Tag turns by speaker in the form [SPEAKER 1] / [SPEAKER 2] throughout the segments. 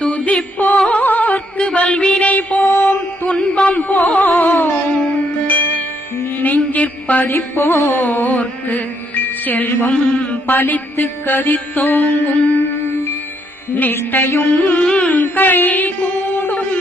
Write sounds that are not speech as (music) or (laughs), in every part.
[SPEAKER 1] துதிப்போர்க்கு வல்வினை போம் துன்பம் போம். நெஞ்சிற்பதிப்போர்க்கு செல்வம் பலித்து கதித்தோங்கும். நிஷ்டையும் கை கூடும்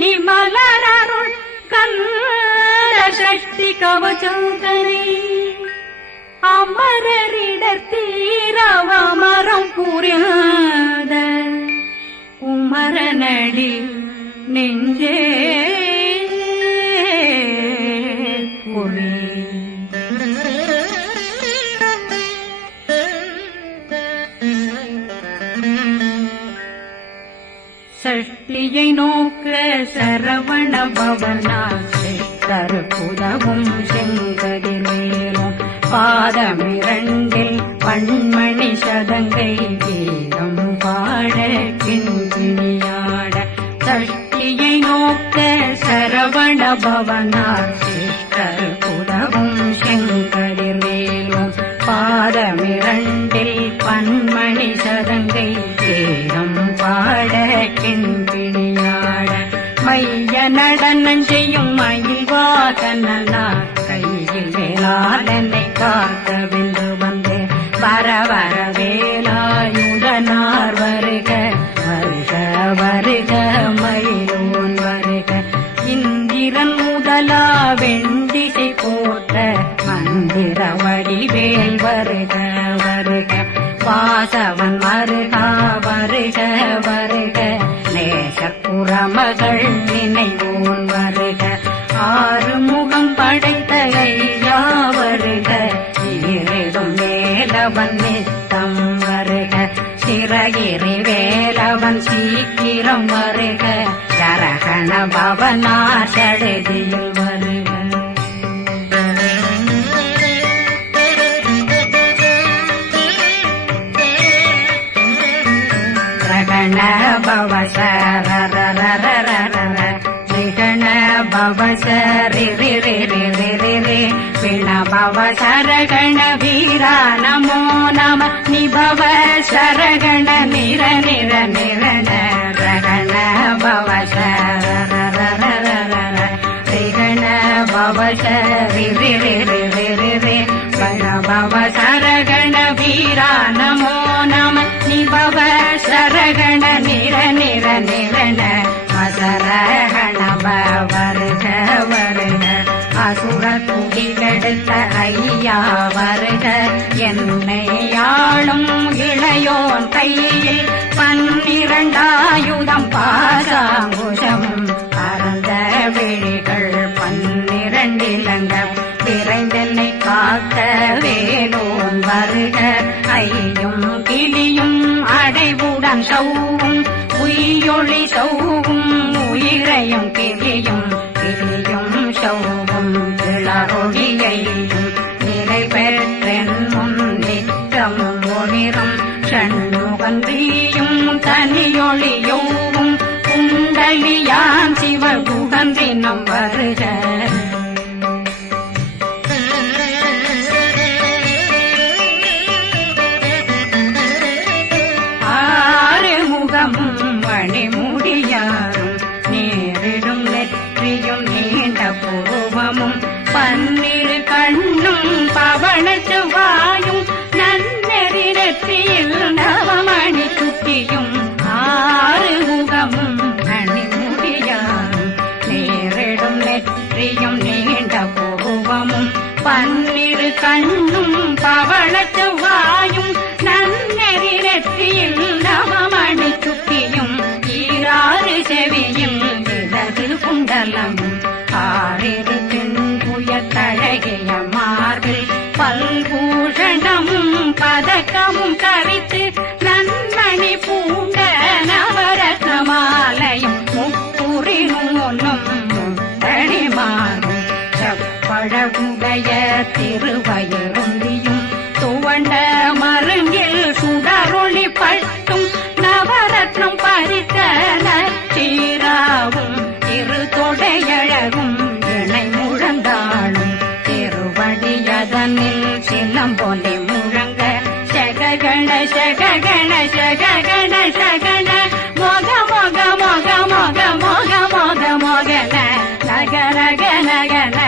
[SPEAKER 1] நிமலரருள் கல்ல சக்தி கவச்சந்தனை அமரரிடர் தீரவமரம் புரியாத குமரனடி நெஞ்சே பாதமிரண்டில் பன்மணி சதங்கை கீதம் பாட கிண்பிணியாட மைய நடனம் செய்யும் மயில்வாகனார் கையில் வேளாளனை காக்க விந்து வந்து வர வர வேலாயுதனார் வருக வருக வருக மயிலோன் வருக. இந்திரன் முதலா வெண்டிசை போட்ட மந்திர வடிவ வருக வருக. வாசவன் வருக வருக வருக. நேசப்புறமகள் நினைவோன் வருக. ஆறு முகம் படைத்த ஐயா வருக ஈரிடும் மேலவன் நித்தம் வருக. சிறகிரி வேலவன் சீக்கிரம் வருக. ஜரகண பவனார் சடுதியில் सारगण वीरा नमो नम निभव बाबा सरगण निर निर प्रगण बाबा सार गण बाबिरे बाबा सारगण वीर नमो नम निभव बाबा सरगण निर निर न गण वर्ग असुरतु நமோ ஐயா வருக. என்னை ஆளும் இளையோன் கையில் பன்னிரண்டாயுதம் பாசாங்குஷம் Hare (laughs) గణశ గణశ గణశ గణ మోగ మోగ మోగ మోగ మోగ మోగ మోగ. నగ నగ నగ.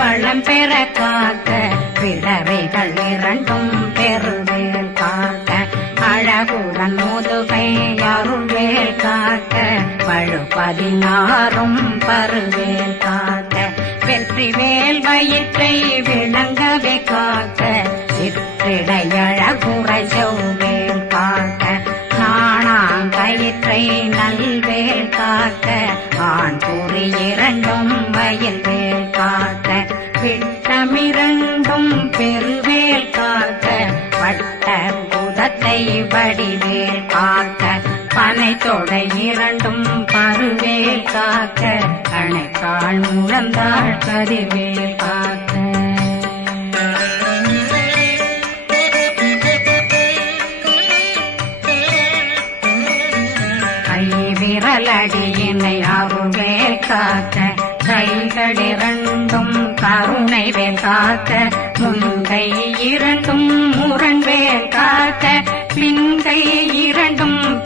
[SPEAKER 1] வளம் பெற காக்க பிறவைகள் இரண்டும் பெருவேல் காக்க அழகுடன் முதுகை அருள்வேல் காக்க பழு பதினாறும் பருவேல் காக்க வெற்றி வேல் வயிற்றை விளங்கவே காக்க சிற்றிடையழகுறை செவ்வே வடிவேல் காக்க பனை தொடை இரண்டும் பருவேல் காக்க கணைக்கால் முழந்தாள் கருவேல் காக்க. விரலடியினை அருவே காக்க கைகளிரண்டும் கருணை வேல் காக்க முன்கை இரண்டும் முரண்வேல் காக்க பிங்கை இரண்டும்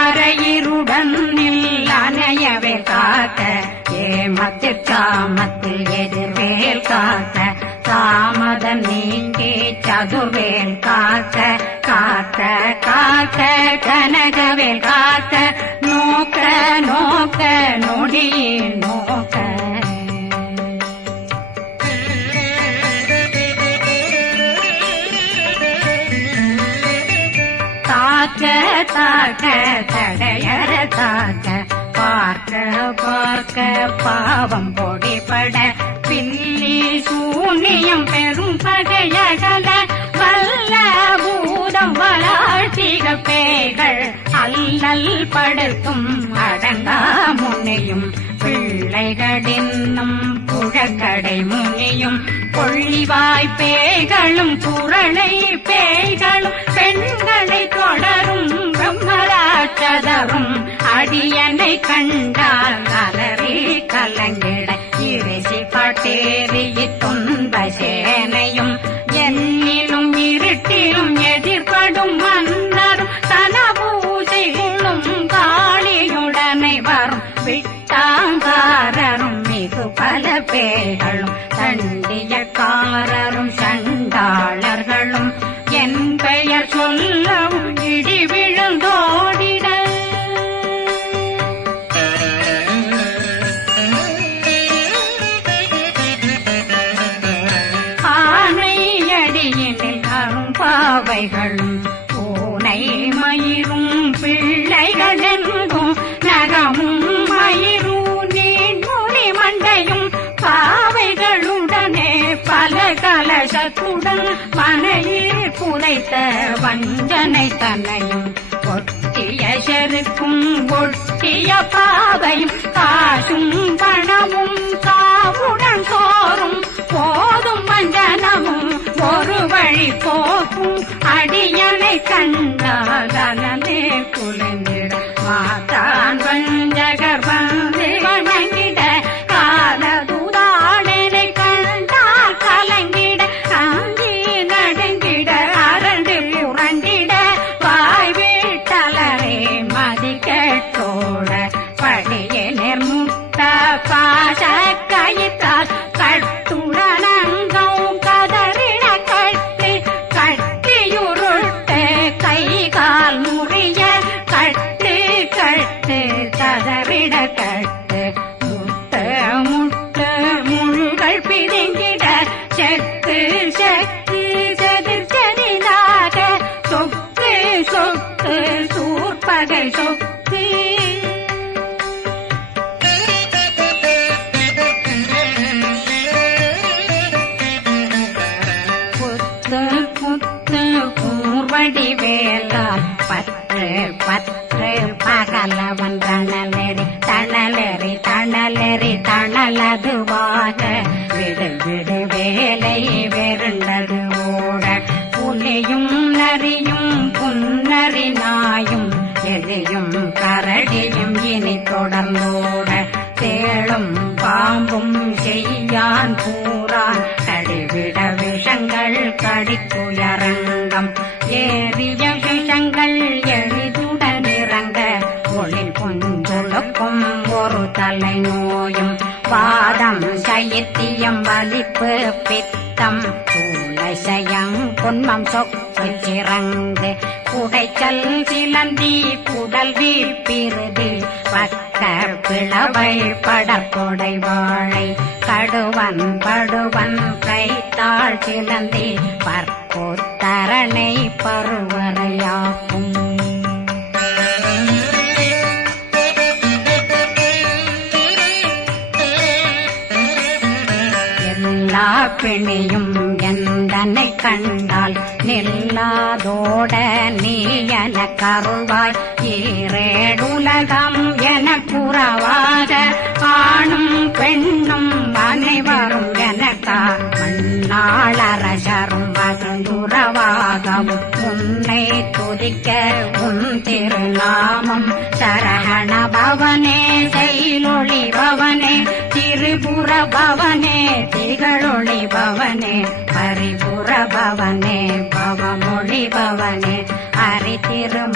[SPEAKER 1] அரையிருடன் அணையவே காக்க ஏமத்து காமத்தில் எதிர்வேல் காக்க காமதம் நீங்கே சதுர்வேல் காக்க காக்க காக்க கனகவேல் காக்க நோக்க நோக்க நொடியே நோக்க. பார்க்க பாவம் பொடிபட பில்லி சூன்யம் பெரும் பகையகல வல்ல பூதம் வளாழ்த்திக பேய்கள் அல்லல் படுத்தும் அடங்கா முன்னையும் பிள்ளைகளின்னும் புழக்கடை முனியும் கொள்ளிவாய் பேய்களும் குரளை பேய்களும் பெண்களை தொடரும் பிரம்மராட்சதரும் அடியனை கண்டால் அலறி கலங்கிட இறைசி பட்டேறி துன்ப மனையில் வஞ்சனை தன்னையும் ஒட்டிய செருக்கும் ஒட்டிய பாவையும் காசும் பணமும் காவுடன் சோறும் போதும் வஞ்சனமும் ஒரு வழி போக்கும் அடியனை கண்டால் அனலே குலைந்திட விஷங்கள் ஏறிய விஷங்கள் எளிதுடன் இறங்க ஒளில் புஞ்சுழுக்கும் ஒரு தலை நோயும் பாதம் சைத்தியம் வலிப்பு பித்தம் சூளசயம் குன்மம் சொக்கு சிறங்கு குடைச்சல் சிலந்தி குடல் வீப்பிருதி பக்க பிளவை படற்கொடை வாழை கடுவன் படுவன் கைத்தாள் சிலந்தி பற்போத்தரணை பருவரையாக்கும். எல்லா பிணியும் எந்தனை கண்டால் நில்லாதோட நீ என கருவாய் ஈரேடுலகம் என குறவாக ஆணும் பெண்ணும் அனைவரும் எனக்கா மண்ணாளரசரும் வகுந்துறவாகவும் உன்னை துதிக்க உன் திருநாமம் சரகண பவனே செயலொளி பவனே திரிபுர பவனே திகழொளி பவனே பரிபுர பவனே பவமொழி பவனே.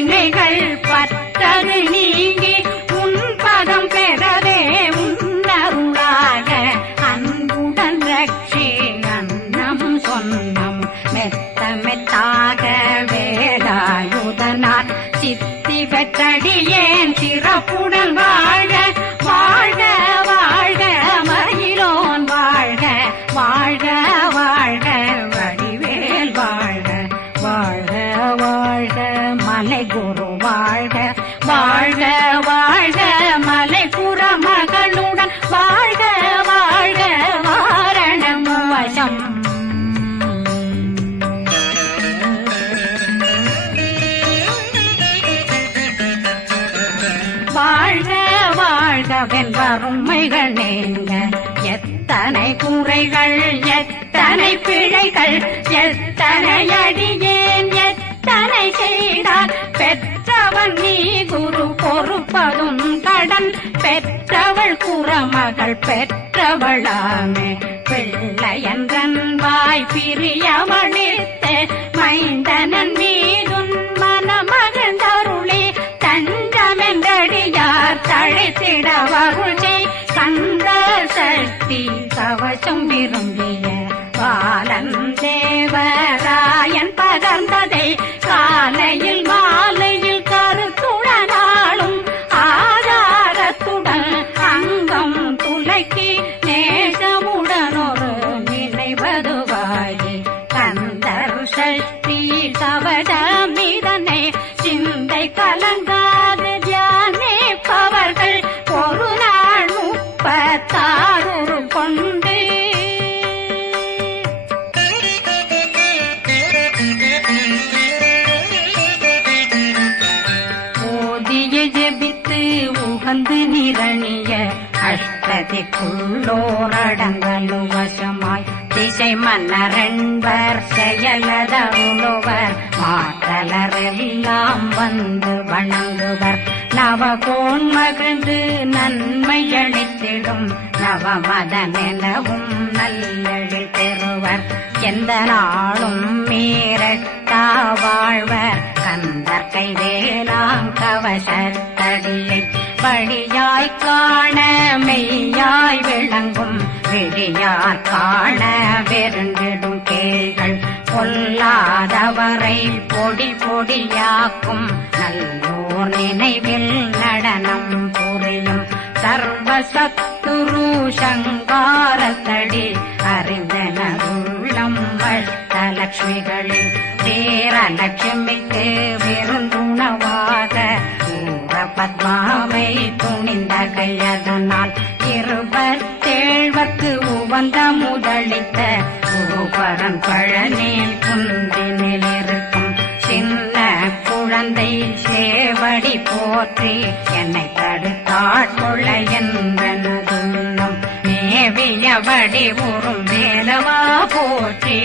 [SPEAKER 1] வினைகள் வாழ்க வாழ்க மலை மகளுடன் வாழ்க வாழ்க வாரணம் வசம். வாழ்க வாழ்கவென் வறுமைகள் நீங்க. எத்தனை கூரைகள் எத்தனை பிழைகள் எத்தனை அடியே. நீ குரு பொறுப்பதும் கடன் பெற்றவள் குறமகள் பெற்றவளாமே. பிள்ளையன்றன் வாய் பிரியவழித்த மைந்தனன் மீதுன் மனமகந்தருளி தஞ்சமென்றடியார் தழைத்திட வருளை கந்த சக்தி கவசம் விரும்பிய பாலன் தேவராயன் பகர்ந்ததை. காலையில் மன்னரண்பர் மன்னரன்பர் செயலதருளுவர் மாற்றலரெல்லாம் வந்து வணங்குவர். நவகோன் மகிழ்ந்து நன்மை அளித்திடும் நவமதமெனவும் நல்லெழில் பெறுவர். எந்த நாளும் மீறட்டா வாழ்வர் கந்தர் கைவேலாங் கவசத்தடியை படியாய் காண மெய்யாய் விளங்கும் விழியார் காண வெருண்டிடும் கேள்கள் பொல்லாதவரை பொடி பொடியாக்கும் நல்லோர் நினைவில் நடனம் புரியும் சர்வசத்துரு சங்காரத்தடி அறிந்தனருள்ளம் அஷ்டலட்சுமிகளில் சேரலட்சுமிக்கு விருந்துணவாக பத்மாவை துணிந்த கையதனால் இருபத்தேழ்வர்க்கு உவந்த முதலித்த பூபரன் பழனி குந்தினில் இருக்கும். சின்ன குழந்தை சேவடி போற்றி என்னை தடுத்தாட்கொள்ள என்பனதுன்னும் மேவியபடி உறும் வேலவா போற்றி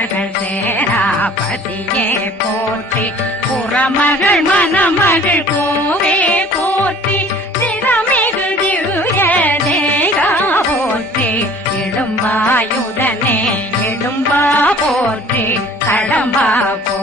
[SPEAKER 1] தேவர்கள் சேராபதியே போற்றி. புறமகள் மணமகள் கோவே போற்றி. திறமிகு திவ்ய தேகா போற்றி. இடும்பாயுதனே இடும்பா போற்றி. கடம்பா போ